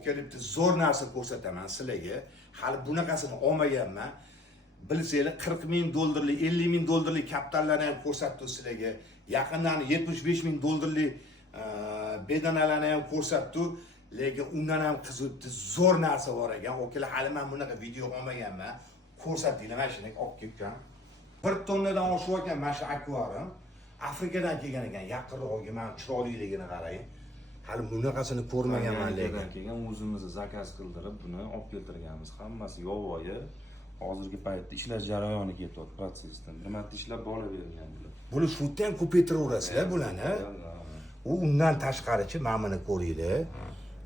o'kali bitta zo'r narsa ko'rsataman sizlarga. Hali bunaqasini olmaganman. Bilsanglar 40 ming dollarlik, 50 ming dollarlik kapitallarni ham ko'rsatdim sizlarga. Yaqindan 75 ming dollarlik bedanalarni ham ko'rsatdim. Lekin undan ham qiziqdi zo'r narsa bor ekan. O'kalar hali men bunaqa video olmaganman. Ko'rsatdinglar mana shuni olib kelgan. 1 tonnadan oshib ekan mana shu akvarium. Afrikadan kelgan ekan. Yaqinroqga men chiroyliligini qarang. Hali bunaqasini ko'rmaganman lekin. Keyin o'zimiz zakaz qildirib buni olib keltirganmiz. Hammasi yovvoyi. Hozirgi paytda ishlar jarayoni ketyapti protsessdan. Bir marta ishlab bolavergan bular. Buni shutda ham ko'paytiraverasizlar bularni. Undan tashqarichi mana buni ko'ringlar.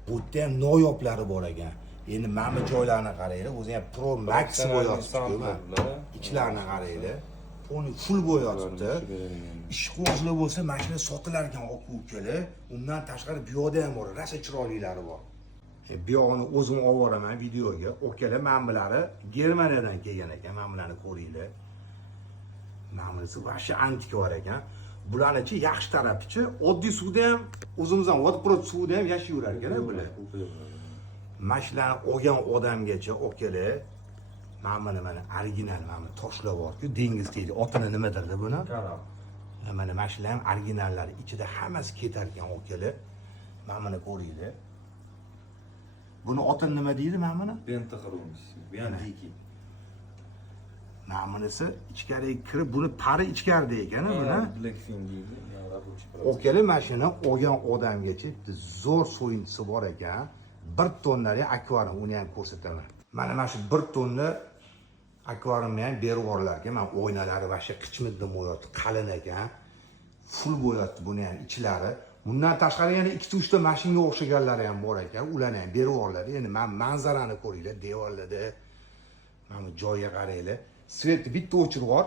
Bu yerda ham noyoblari bor ekan. Endi mana bu joylarni qaranglar, o'zi ham Pro Max bo'yotibdi. Ichlarini qaranglar. Uni full bo'yotibdi. Ishqibozlar bo'lsa mana shuni sotilar ekan ukalar. Undan tashqari bu yerda ham bor, rosa chiroylilari bor. Bu yo'g'ini o'zim olib boraman videoga. Ukalar mana bulari Germaniyadan kelgan ekan. Mana bularni ko'ringlar. Mana bunisi vashi antika bor ekan. Bularnichi yaxshi tarafichi oddiy suvda ham, o'zimizdan vodoprovod suvda ham yashayverar ekan bular. Mashlarni olgan odamgacha okalar mana original mana toshlar bor-ku, dengiz deydi. Otini nima derdi buni? Karab. Mana mashlar ham originallari, ichida hammasi ketar ekan okalar. Mana buni ko'ringlar. Buni otini nima deydi mana buni? Pentaxromis. Bu ham diki. Mana bunisi ichkariga kirib, buni pari ichkarida ekan buni. Blackfin deydi. Okalar mashina olgan odamgacha zo'r so'yintisi bor ekan. 1 tonnali akvarium, uni ham ko'rsataman. Mana shu 1 tonna akvariumni ham berib yuborlar ekan. Mana o'ynalari va shu qichmidni bo'yotdi, qalin ekan. Full bo'yotdi buni ham ichlari. Bundan tashqari yana 2-3 ta mashinaga o'xshaganlari ham bor ekan. Ularni ham berib yuborlar. Endi men manzarani ko'ringlar, devorlarda. Mana bu joyga qaranglar. Svetni bitta o'chirib bor.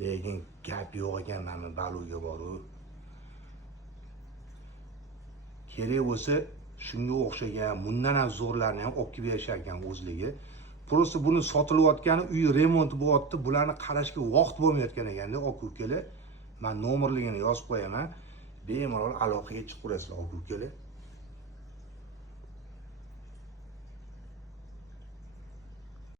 Lekin gap yo'q ekan mana baluga boru. Kerak bo'lsa shunga o'xshagan, bundan ham zo'rlarni ham olib kelib berishar ekan o'zligi. Prosta buni sotilayotgani, uy remont bo'lyapti, bularni qarashga vaqt bo'lmayotgan ekanda, aka-ukalar. Men nomerligini yozib qo'yaman. Bemalol aloqaga chiqib qo'yasizlar, aka-ukalar.